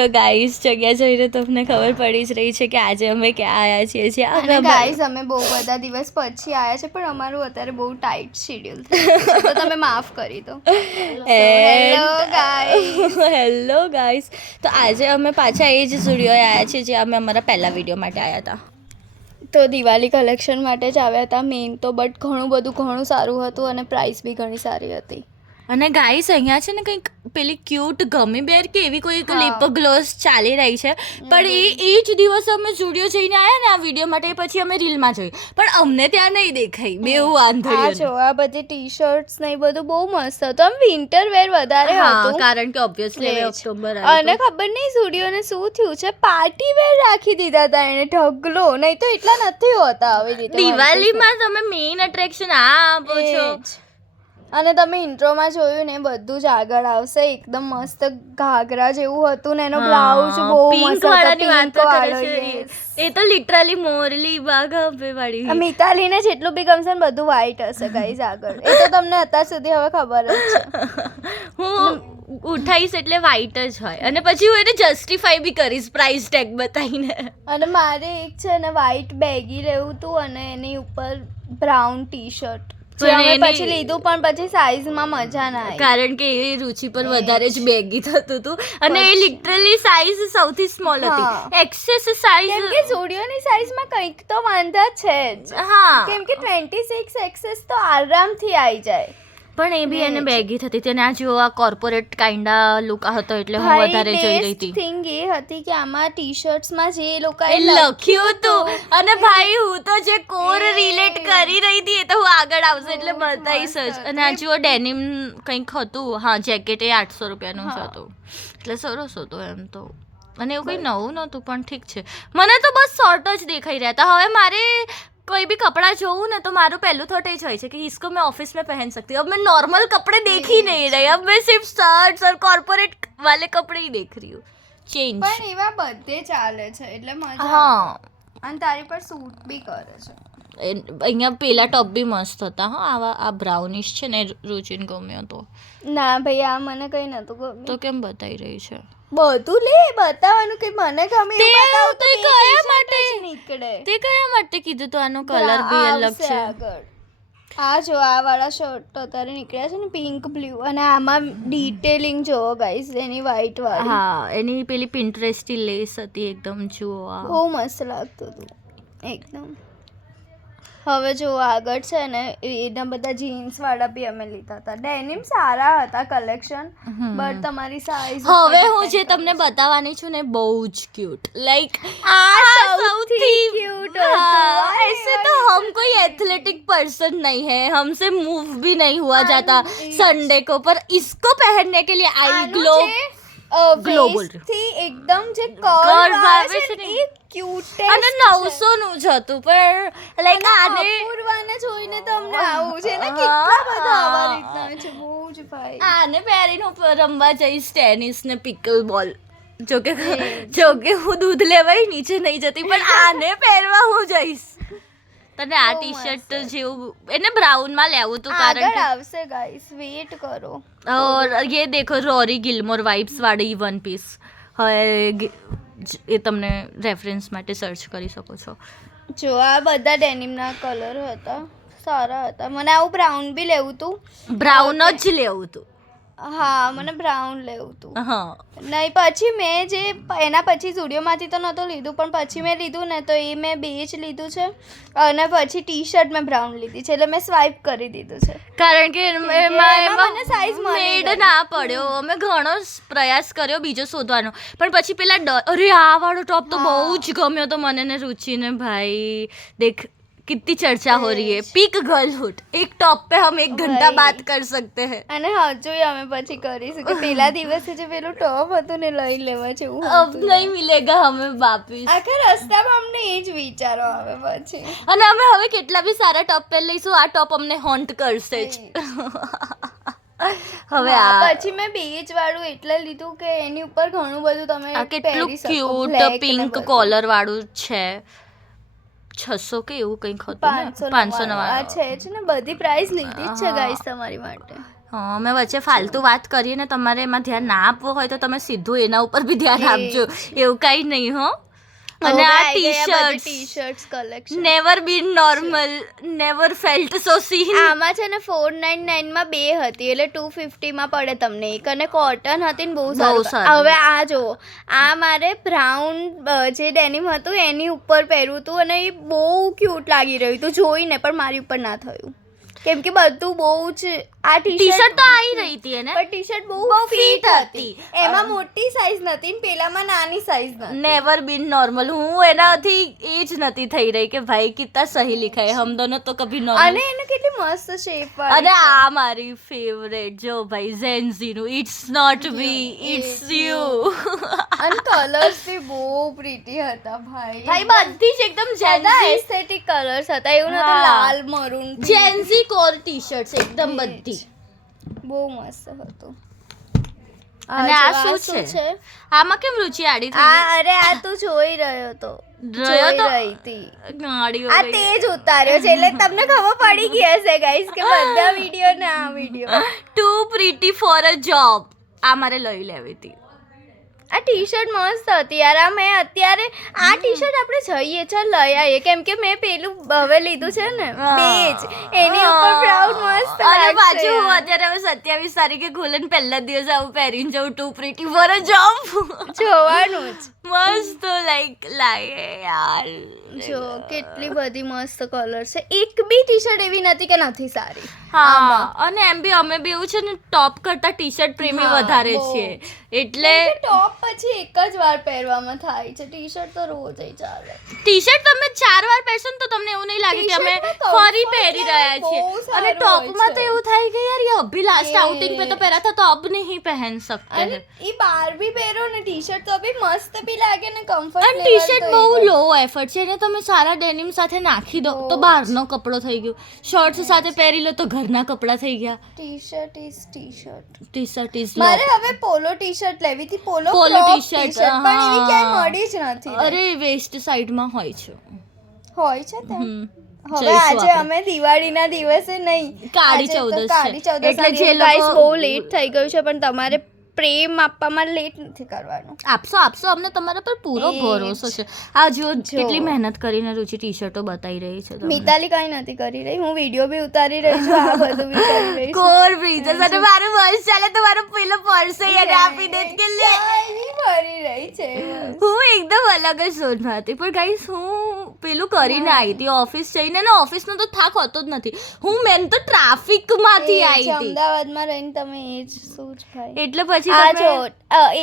તો ગાઈસ જગ્યા જોઈને તમને ખબર પડી જ રહી છે કે આજે અમે ક્યાં આવ્યા છીએ અને ગાઈસ અમે બહુ બધા દિવસ પછી આવ્યા છે પણ અમારું અત્યારે બહુ ટાઈટ શેડ્યુલ છે તો તમે માફ કરી દો. Hello guys. Hello guys. તો આજે અમે પાછા એ જ સ્ટુડિયોએ આવ્યા છીએ જે અમે અમારા પહેલા વિડીયો માટે આવ્યા હતા. તો દિવાળી કલેક્શન માટે જ આવ્યા હતા મેઇન તો, બટ ઘણું સારું હતું અને પ્રાઇસ બી ઘણી સારી હતી. અને ગાઈસ અહીંયા છે ને કંઈક પેલી ક્યુટ ગમી બેર કે એવી કોઈ લિપ ગ્લોસ ચાલી રહી છે પણ એ જ દિવસે અમે સ્ટુડિયો જઈને આવ્યા ને આ વિડીયો માટે, પછી અમે રીલમાં જોઈ પણ અમને ત્યાં નહીં દેખાઈ. બેવું આંધળીઓ. જો આ બધી ટી શર્ટ્સ ને એ બધું બહુ મસ્ત હતું. આમ વિન્ટર વેર વધારે હતું કારણ કે ઓબ્વિયસલી હવે ઓક્ટોબર અને ખબર નહીં સ્ટુડિયોને શું થયું છે, પાર્ટી વેર રાખી દીધા હતા એને ઢગલો, નહીં તો એટલા નથી હોતા આવી રીતે. દિવાળીમાં તમે મેઇન એટ્રેક્શન આ આપો છો. અને તમે ઇન્ટ્રોમાં જોયું ને બધું જ આગળ આવશે. એકદમ મસ્ત ઘાઘરા જેવું હતું ને એનો બ્લાઉઝ બહુ મસ્ત હતો. પિંક વાળો એ તો લિટરલી મોરલી બાગા વાળી. મિતાલીને જેટલું બી ગમશે ને બધું વ્હાઈટ હશે ગાઈઝ આગળ. એ તો તમને અત્યાર સુધી હવે ખબર જ છે. હું ઉઠાઈશ એટલે વ્હાઈટ જ હોય અને પછી હું એને જસ્ટિફાઈ બી કરીશ પ્રાઇસ ટેગ બતાવીને. અને મારે એક છે ને વ્હાઈટ બેગી લેવું હતું અને એની ઉપર બ્રાઉન ટી શર્ટ પછી લીધું પણ પછી સાઈઝમાં મજા ના આવી કારણ કે એ રુચિ પર વધારે જ બેગી થતું હતું અને એ લિટરલી સાઈઝ સૌથી સ્મોલ હતી. એક્સેસ સાઈઝ કેમ કે સ્ટુડિયોની સાઈઝમાં કંઈક તો વાંધા છે જ. કેમ કે 26 એક્સેસ તો આરામથી આવી જાય પણ એ બી એને બેગી થતી હતી અને આ જો આ કોર્પોરેટ કાઇન્ડા લુક હતો એટલે હું વધારે જોઈ રહી હતી. થિંગ એ હતી કે આમાં ટી શર્ટ્સમાં જે લોકોએ લખ્યું હતું અને ભાઈ હું તો જે કોર રિલેટ કરી રહી હતી એ તો હું આગળ આવશે એટલે બતાવીશ જ. અને આ જો ડેનિમ કંઈક હતું, હા જેકેટ એ 800 રૂપિયાનું જ હતું એટલે સરસ હતું એમ તો. અને એવું કંઈ નવું નહોતું પણ ઠીક છે. મને તો બસ શોર્ટ જ દેખાઈ રહ્યા હતા. હવે મારે कोई भी कपड़ा જોઉં ને તો મારું પહેલું થોટ એ જ હોય છે કે इसको मैं ऑफिस में पहन सकती हूँ. अब मैं नॉर्मल कपड़े देख ही नहीं रही, अब मैं सिर्फ शर्ट्स और कॉर्पोरेट वाले कपड़े ही देख रही हूँ. चेंज પણ એવા બધે ચાલે છે એટલે મજા. હા અને તારી પર સૂટ બી કરે છે. અહીંયા પેલા ટોપ બી મસ્ત હતા. હા આવા આ બ્રાઉનિશ છે ને રુચિન ગમ્યો તો. ના ભાઈ આ મને કઈ નતું ગમ્યું. તો કેમ બતાવી રહી છે? બધું લે બતાવવાનું કે મને ગમે તે એવું બતાવ. તો કયા માટે નીકળે તે કયા માટે કીધું તો આનો કલર બી અલગ છે. આગળ આ જો આ વાળા શર્ટ અત્યારે નીકળ્યા છે ને પિંક બ્લુ અને આમાં ડિટેલિંગ જોવો ગાઈસ એની વ્હાઈટ વાળી. હા એની પેલી પિન્ટરેસ્ટી લેસ હતી એકદમ. જુઓ આ બહુ મસ્ત લાગતું હતું એકદમ. હવે જો આગળ છે ને એના બધા જીન્સ વાળા બી અમે લીધા હતા. ડેનિમ સારા હતા કલેક્શન બટ તમારી સાઈઝ. હવે હું જે તમને બતાવવાની છું ને બહુ જ ક્યુટ લાઈક આ સૌથી ક્यूट હતું. ऐसे तो हम कोई एथलेटिक पर्सन नहीं है, हमसे मूव भी नहीं हुआ जाता संडे को, पर इसको पहनने के लिए आई ग्लो ગ્લોબલ થી એકદમ જે કર્વ આવે છે ને એ ક્યુટ અને 900 નું જ હતું પણ લાઈક આને પૂર્વાને જોઈને તો અમને આવું છે ને કેટલા બધા આવા રીતના છે બહુ જ ભાઈ. આને પહેરીને હું રમવા જઈશ ટેનિસ ને પિકલ બોલ. જો કે હું દૂધ લેવાય નીચે નહીં જતી પણ આને પહેરવા હું જઈશ. તને આ ટી શર્ટ જેવું એને બ્રાઉન માં લેવું હતું કારણ કે આવશે ગાઈસ વેટ કરો. और ये देखो रोरी गिलमोर वाइब्स वाली વન પીસ. હવે એ તમને રેફરન્સ માટે સર્ચ કરી શકો છો. જો આ બધા ડેનિમના કલર હતા સારા હતા. મને આવું બ્રાઉન બી લેવું હતું. બ્રાઉન જ લેવું હતું. હા મને બ્રાઉન લેવું હતું. હા નહીં પછી મેં જે એના પછી સ્ટુડિયોમાંથી તો નહોતું લીધું પણ પછી મેં લીધું ને તો એ મેં બે જ લીધું છે અને પછી ટી શર્ટ મેં બ્રાઉન લીધી છે એટલે મેં સ્વાઇપ કરી દીધું છે કારણ કે એમાં મને સાઈઝ મેડ ના પડ્યો. અમે ઘણો પ્રયાસ કર્યો બીજો શોધવાનો પણ પછી પેલા અરે આ વાળો ટોપ તો બહુ જ ગમ્યો તો મને ને રુચિને. ભાઈ દેખ कितनी चर्चा हो रही है. पीक गर्लहुड एक टॉप पे हम 1 घंटा बात कर सकते हैं. અને હજુ અમે પછી કરીશું કે પેલા દિવસે જે પેલું ટોપ હતું ને લઈ લેવા છે એવું अब नहीं मिलेगा हमें वापस. આખા રસ્તામાં અમને એ જ વિચારો આવે પછી. અને અમે હવે કેટલા બી સારા ટોપ પહેરી લઈશું આ ટોપ અમને હોન્ટ કરશે જ. હવે પછી મેં બેજ વાળું એટલે લીધું કે એની ઉપર ઘણું બધું તમે કેટલું ક્યુટ પિંક કોલર વાળું છે. 600 કે એવું કંઈક હતું. 599 છે જ ને બધી પ્રાઇસ લીધી જ છે ગાઈસ તમારી માટે. હા મેં વચ્ચે ફાલતુ વાત કરી ને તમારે એમાં ધ્યાન ના આપવું હોય તો તમે સીધું એના ઉપર બી ધ્યાન આપજો એવું કાંઈ નહીં હો. અને આ ટી-શર્ટ્સ કલેક્શન નેવર બીન નોર્મલ, નેવર ફેલ્ટ સો સીન. આમાં છે ને 499 માં 2 હતી એટલે 250 માં પડે તમને એક, અને કોટન હતી ને બહુ સારું. હવે આ જો આ મારે બ્રાઉન જે ડેનિમ હતું એની ઉપર પહેરવું હતું અને એ બહુ ક્યુટ લાગી રહ્યું હતું જોઈને, પણ મારી ઉપર ના થયું કેમ કે બધું બહુ જ આ ટી-શર્ટ તો આવી રહી હતી એને, પણ ટી-શર્ટ બહુ ફિટ હતી. એમાં મોટી સાઈઝ નથી ને પેલામાં નાની સાઈઝ નથી. નેવર બીન નોર્મલ. હું એનાથી એ જ નથી થઈ રહી કે ભાઈ કિतना સહી लिखा है, हम दोनों तो कभी नॉर्मल. અને એને કેટલી મસ્ત શેપ વાળી. અને આ મારી ફેવરેટ જો ભાઈ ઝેન્ઝી નું it's not we it's you. અને કલર્સ બી બહુ પ્રીટી હતા ભાઈ. ભાઈ બધી જ એકદમ ઝેન્ઝી એસ્થેટિક કલર્સ હતા, એવું નથી લાલ મરૂન. ઝેન્ઝી કોર ટી-શર્ટ્સ એકદમ બધી બહુ મસ્ત હતું. અને આ શું છે? આમાં કેમ રુચિ આડી થઈ? અરે આ તું જોઈ રહ્યો તો રહ્યો તો રહી હતી ગાડી આ તે જ ઉતાર્યો છે એટલે તમને ખબર પડી ગઈ હશે ગાઈસ કે બધા વિડિયો ને આ video. Too pretty for a job. આ મારે લઈ લેવી હતી. આ ટી-શર્ટ મસ્ત હતી યાર. આ મેં અત્યારે આ ટી-શર્ટ આપણે જઈએ ચાલ લઈ આવીએ કેમ કે મેં પેલું હવે લીધું છે ને બેજ એની ઉપર બ્રાઉન મસ્ત અને લાગશે. પાછું હું અત્યારે હવે 27 તારીખે ખુલે ને પહેલા દિવસે આવું પહેરીને જવું too pretty for a job. જોવાનું જ મસ્ત લાઈક લાગે યાર. જો કેટલી બધી મસ્ત કલર છે. એક બી ટી-શર્ટ એવી નથી કે નથી સારી. હા અને એમ બી અમે બી એવું છે ને ટોપ કરતા ટી-શર્ટ પ્રેમી વધારે છે એટલે ટોપ પછી એક જ વાર પહેરવામાં થાય છે, ટી-શર્ટ તો રોજ ચાલે. ટી-શર્ટ તમે 4 વાર પહેરશો ને તો તમને એવું નહીં લાગે કે અમે ફરી પહેરી રહ્યા છીએ. અને ટોપમાં તો એવું થાય કે યાર ये अभी लास्ट आउटिंग पे तो पहना था तो अब नहीं पहन सकते हैं. ઈ બાર બી પહેરો ને ટી-શર્ટ તો બી મસ્ત બી લાગે ને કમ્ફર્ટ. અને ટી-શર્ટ બહુ લો એફર્ટ છે ને તમે સારા ડેનિમ સાથે નાખી દો તો બહારનો કપડો થઈ ગયો, શર્ટ્સ સાથે પહેરી લો તો ઘરના કપડા થઈ ગયા. T-shirt is T-shirt. T-shirt is મારે હવે પોલો ટી-શર્ટ લેવી હતી. પોલો ટી-શર્ટ પણ એવી ક્યાંય મળી જ નથી. અરે વેસ્ટ સાઈડમાં હોય છે. હોય છે તે. હવે આજે અમે દિવાળીના દિવસે નહીં, કાળી ચૌદશ છે એટલે જે ગાઈસ બહુ લેટ થઈ ગયું છે પણ તમારે પ્રેમ આપવામાં લેટ નથી કરવાનું. આપશો અમને તમારા પર પૂરો ભરોસો છે. આ જો કેટલી મહેનત કરીને રુચિ ટી-શર્ટો બતાવી રહી છે. મિતાલી કઈ નથી કરી રહી, હું વિડિયો બી ઉતારી રહી છું, આ બધું બી કરી રહી છું. કોર પ્રિન્સેસ અને મારું વર્ષ ચાલે તો મારો પેલો પર્સ એને આપી દે કે લે કરી રહી છે. હું એકદમ અલગ જ સોચમાં હતી પણ ગાઈસ હું પેલું કરીને આવી હતી ઓફિસ જઈને ને ઓફિસનો તો થાક હોતો જ નથી. હું મેન તો ટ્રાફિકમાંથી આવી હતી. અમદાવાદમાં રહીને તમે એ જ શું જ ભાઈ. એટલે પછી આ જો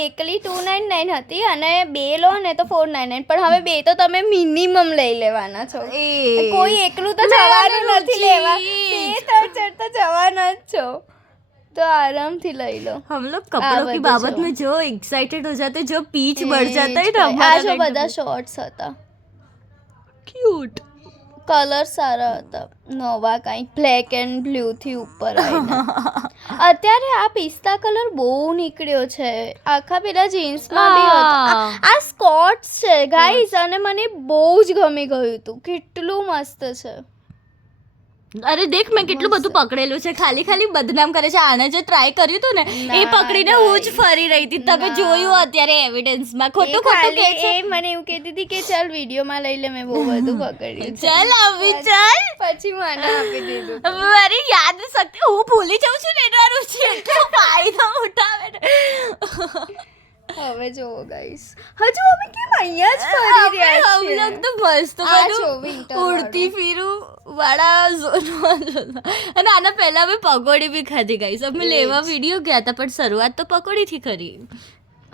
એકલી 299 હતી અને બે લો ને તો 499, પણ હવે બે તો તમે મિનિમમ લઈ લેવાના છો. કોઈ એકલું તો જવાનું નથી લેવા, બે ત્રણ તો જવાના જ છો तो आराम થી લઈ લો. हम लोग कपड़ों की बाबत में जो एक्साइटेड हो जाते जो पीच बढ़ जाता है ना हमारा. આ જો બધા શોર્ટ્સ હતા ક્યુટ, કલર સારા હતા નવા, કાંઈક બ્લેક એન્ડ બ્લુ થી ઉપર આવીને. અત્યારે આ પિસ્તા કલર બહુ નીકળ્યો છે, આખા પેલા જીન્સમાં બી હતો. આ સ્કોટ્સ છે ગાઈઝ અને મને બહુ જ ગમી ગયું હતું, કેટલું મસ્ત છે. અરે દેખ મેં કેટલું બધું પકડેલું છે, ખાલી બદનામ કરે છે. આને જે ટ્રાય કર્યું હતું ને એ પકડીને હું જ ફરી રહી હતી, તમે જોયું અત્યારે એવિડન્સમાં. ખોટું કે છે. એ મને એવું કહેતી હતી કે ચાલ વિડીયોમાં લઈ લે, મેં બહુ બધું પકડ્યું. ચાલ આવી ચાલ, પછી હું આને આપી દીધું. મારી યાદ શક્તિ હું ભૂલી જાઉં છું ને એનારું છે એટલો ફાયદો ઉઠાવે. હવે જોવો ગાઈસ, હજુ અમે કેમ અહીંયા જ ફરી રહ્યા છીએ? હમ તો મસ્ત બધું ઉડતી ફીરું વાળા ઝોનમાં. અને આના પહેલા અમે પકોડી બી ખાધી ગાઈસ. અમે લેવા વિડીયો ગયા હતા પણ શરૂઆત તો પકોડીથી કરી.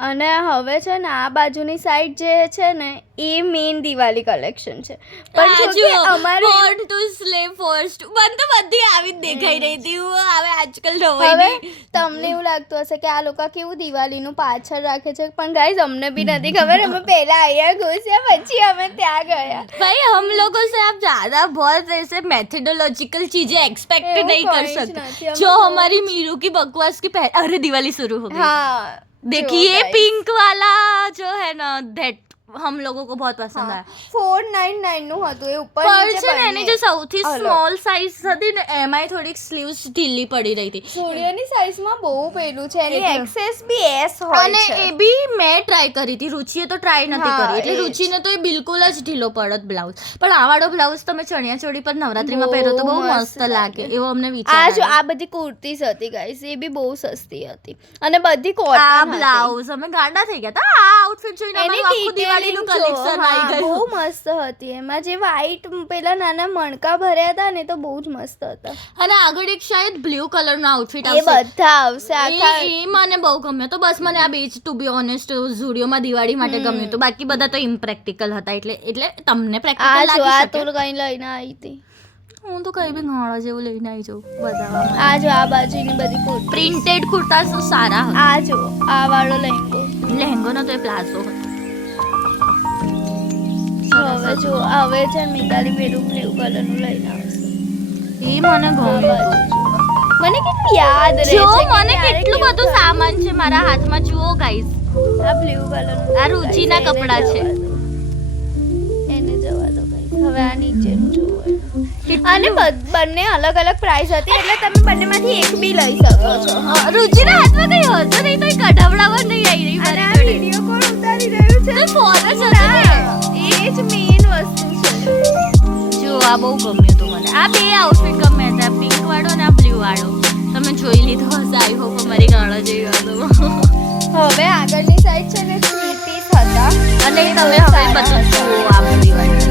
અને હવે છે ને આ બાજુની સાઈડ જે છે ને એ મેઇન દિવાળી કલેક્શન છે. પણ જો કે અમારે બોર્ન ટુ સ્લેવ ફર્સ્ટ મને તો બધી આવી દેખાઈ રહી હતી. હું હવે આજકાલ રવાઈ તમને એવું લાગતું હશે કે આ લોકો કેવું દિવાળીનું પાછળ રાખે છે, પણ ગાઈઝ અમને બી નથી ખબર. અમે પહેલા અહીંયા ઘૂસ્યા પછી અમે ત્યાં ગયા. ભાઈ हम लोगों से आप ज्यादा बहुत ऐसे मेथडोलॉजिकल चीजें एक्सपेक्ट नहीं कर सकते. जो हमारी मीरू की बकवास की अरे दिवाली शुरू हो गई. हाँ देखिए पिंक वाला जो है ना दैट हम लोगों को बहुत पसंद आया 499 નું હતું એ ઉપર પર નીચે છે ને એની જે સૌથી અલગ. સ્મોલ સાઇઝ હતી ને એમાંય થોડીક સ્લીવ્સ ઢીલી પડી રહી હતી સૂર્યની સાઈઝમાં બહુ પેલું છે એની એટલે. એક્સેસ બી એસ હોય અને છે એ બી મેં ટ્રાય કરી હતી રુચિએ તો ટ્રાય નથી હા, કરી એટલે એ જ. રુચિને તો એ બિલકુલ જ ઢીલો પડત બ્લાઉઝ પણ આ વાળો બ્લાઉઝ તમે ચણિયા ચોળી પર નવરાત્રીમાં બહુ પહેરો તો બહુ મસ્ત મસ્ત લાગે લાગે. એવો અમને આ વિચાર જો આવ્યો. આ બધી કુર્તીસ હતી ગાઈસ એ બી બહુ સસ્તી હતી અને બધી આ કોટન બ્લાઉઝ અમે ગાંડા થઈ ગયા હતા આ આઉટફિટ જોઈને એની અમારું આખું દિવાળીનું કલેક્શન આવી બહુ ગયું મસ્ત હતી એમાં જે વ્હાઈટ પેલા નાના મણકા ભર્યા હતા ને તો બહુ જ મસ્ત હતા અને આગળ એક શાયદ બ્લુ કલરનો આઉટફિટ એ આવશે બધા આવશે આખા એ મને બહુ ગમ્યો તો બસ મને આ બે જ ટુ બી ઓનેસ્ટ ઝુડિયોમાં દિવાળી માટે ગમ્યું હતું બાકી બધા તો ઇમ્પ્રેક્ટિકલ હતા એટલે તમને આ પ્રેક્ટિકલ જો આ લાગી તું શકે કઈ લઈને આવી હતી હું તો કઈ બી ગાળા જેવું લઈને આવી જાઉં બતાવવા આ જો આ બાજુની બધી કુર્તી પ્રિન્ટેડ કુર્તા તો સારા હતા આ જો આ વાળો લહેંગો લહેંગો તો એ પ્લાઝો હતો હવે જો હવે છે ને મિતાલી પેલું બ્લુ કલરનું લઈને આવશે એ મને આ ગમ્યું બાજુ જો. મને કેટલું યાદ રહે જો છે કે મને ક્યારે કેટલું કેવું બધું સામાન છે મારા હાથમાં જુઓ ગાઈસ આ બ્લુ કલરનું આ રુચિના guys, એને કપડાં છે. જવા દો. એને જવા દો guys. હવે આ નીચેનું જોવાનું અને બંને અલગ અલગ પ્રાઇસ હતી એટલે તમે બંનેમાંથી એક બી લઈ શકો છો રુચિના હાથમાં કઈ હતો નહીં તો એ કઢાવડાવવા નહીં આવી રહી અને મારી આ જોડે વિડીયો કોણ ઉતારી રહ્યું છે તો ફોન જ હતો ને એ જ મેઇન વસ્તુ છે જો આ બહુ ગમ્યું હતું મને આ બે આઉટફિટ ગમ્યા હતા પિંક વાળો અને આ બ્લુ વાળો તમે જોઈ લીધો હશે આઈ હોપ અમારી ગાળા જેવી હતો હવે આગળની સાઈડ છે ને થ્રી પીસ હતા અને તમે હવે બધું જુઓ આ બધી વાત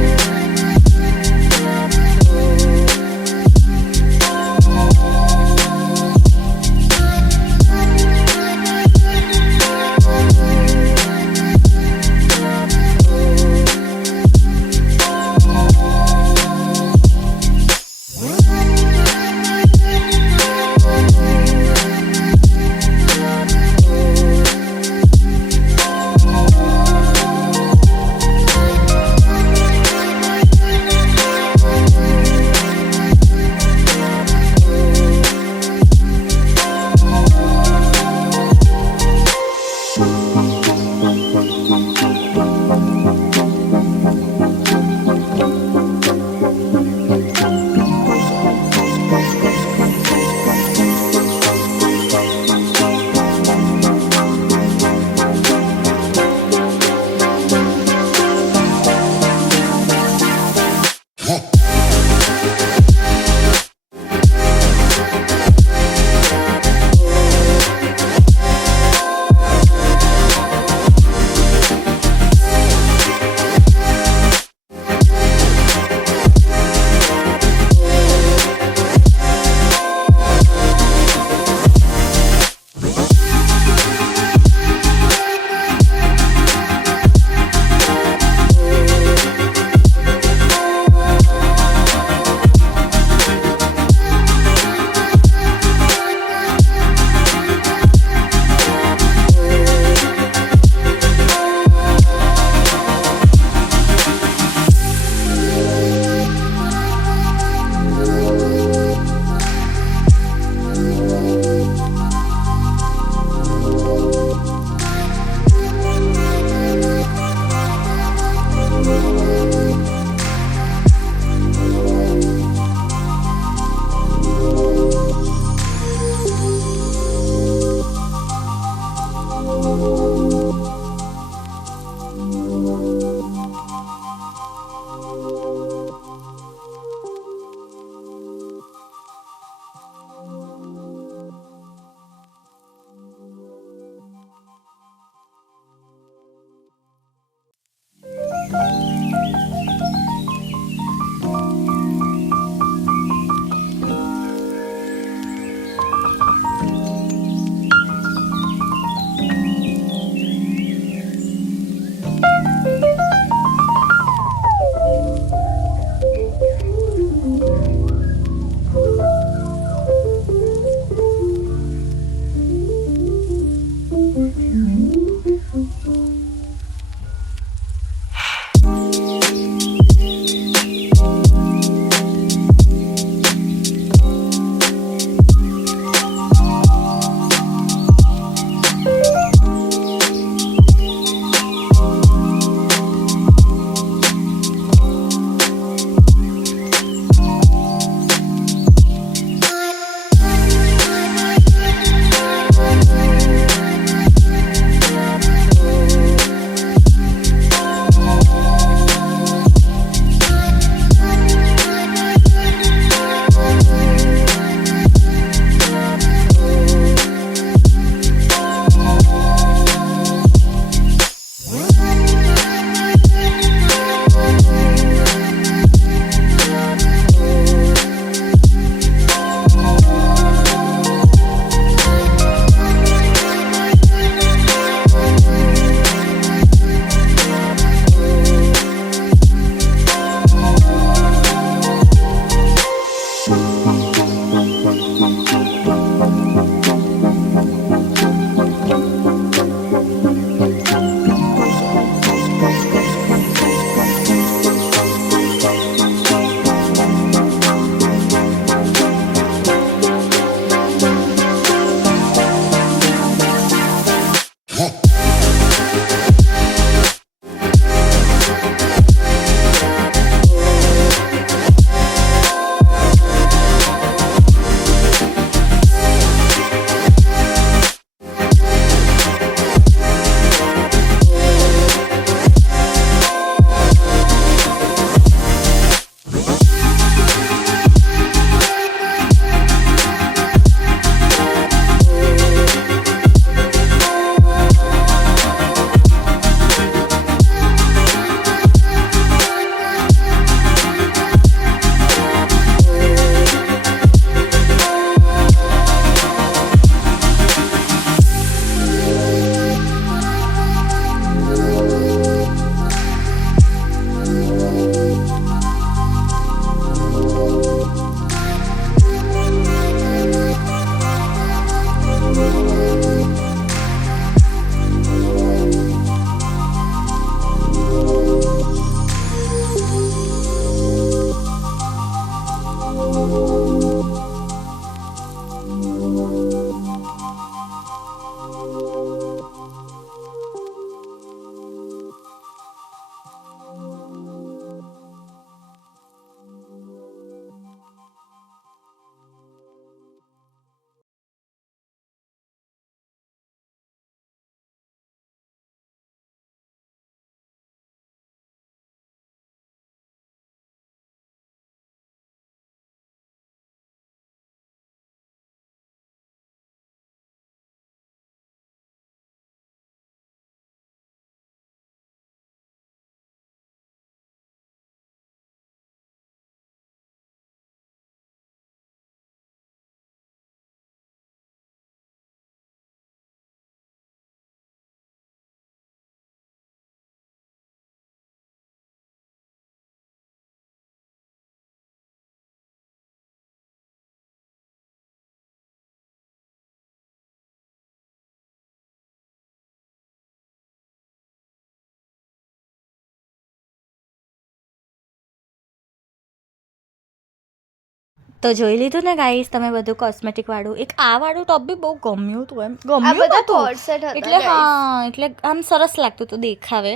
તો જોઈ લીધું ને ગાઈસ તમે બધું કોસ્મેટિક વાળું. એક આ વાળું ટોપ બી બહુ ગમ્યું હતું એમ આ ગમ્યું બધા હતું કોર્સેટ હતા એટલે guys. હા એટલે આમ સરસ લાગતું હતું દેખાવે.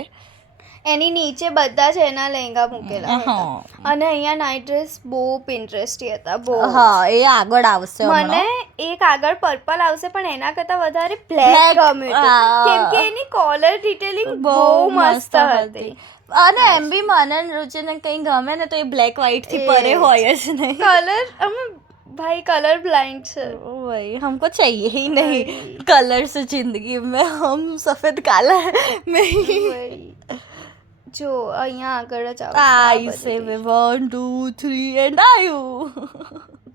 એની નીચે બધા છે એના લહેંગા મૂકેલા હતા હા. અને અહીંયા નાઇટ ડ્રેસ બહુ પિન્ટરેસ્ટી હતા બહુ હા એ આગળ આવશે મને હમણાં. એક આગળ પર્પલ આવશે પણ એના કરતા વધારે બ્લેક Black, ગમ્યું હતું હા. કેમ કે એની કોલર ડિટેલિંગ બહુ મસ્ત હતી અને એમ બી મને ને રુચિને કંઈ ગમે ને તો એ બ્લેક વ્હાઈટ થી પરે હોય જ નહીં. કલર અમે ભાઈ કલર બ્લાઇન્ડ છે वही हमको चाहिए ही नहीं कलर्स जिंदगी में हम सफेद काला में ભાઈ. જો અહીંયા આગળ જ આવશે આ आई બધી से dish. 1 2 3 एंड आयु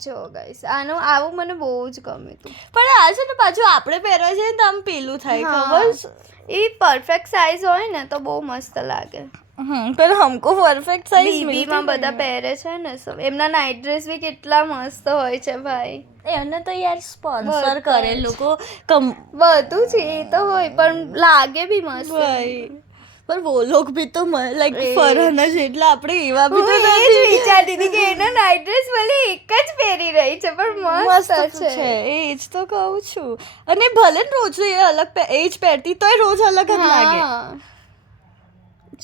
જો ગાઈસ આવું મને બહુ જ ગમ્યું હતું પણ આ છે ને પાછું આપણે પહેરવા જઈએ ને તો આમ પેલું થાય હા. ખબર છે? એ પરફેક્ટ સાઈઝ હોય ને તો બહુ મસ્ત લાગે પણ हमको परफेक्ट साइज બીબીમાં બધા પહેરે છે ને સબ એમના નાઇટ ડ્રેસ બી કેટલા મસ્ત હોય છે ભાઈ એમને તો યાર સ્પોન્સર બધા કરે જ. લોકો કમ બધું છે એ તો હોય પણ લાગે બી મસ્ત ભાઈ પણ वो लोग भी तो लाइक એ. ફરાના છે એટલે આપણે એવા બી હું તો એ જ વિચારતી હતી કે એના નાઇટ ડ્રેસ ભલે એક જ પહેરી રહી છે પણ મસ્ત મસ્ત છે છે એ જ તો કહું છું અને ભલે ને રોજ એ અલગ એ જ પહેરતી તોય રોજ અલગ જ લાગે. હા.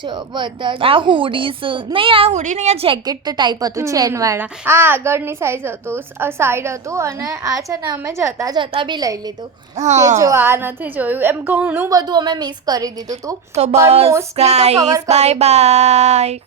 જો બધા જ આ હુડીસ નહીં આ હુડી નહીં આ જેકેટ ટાઈપ હતું ચેન વાળા. આ આગળની સાઈઝ હતું સાઈડ હતું અને આ છે ને અમે જતા જતા બી લઈ લીધું હા. કે જો આ નથી જોયું એમ ઘણું બધું અમે મિસ કરી દીધું તું તો પણ બસ mostly તો cover ગાઈસ કરી બાય દીધું. બાય.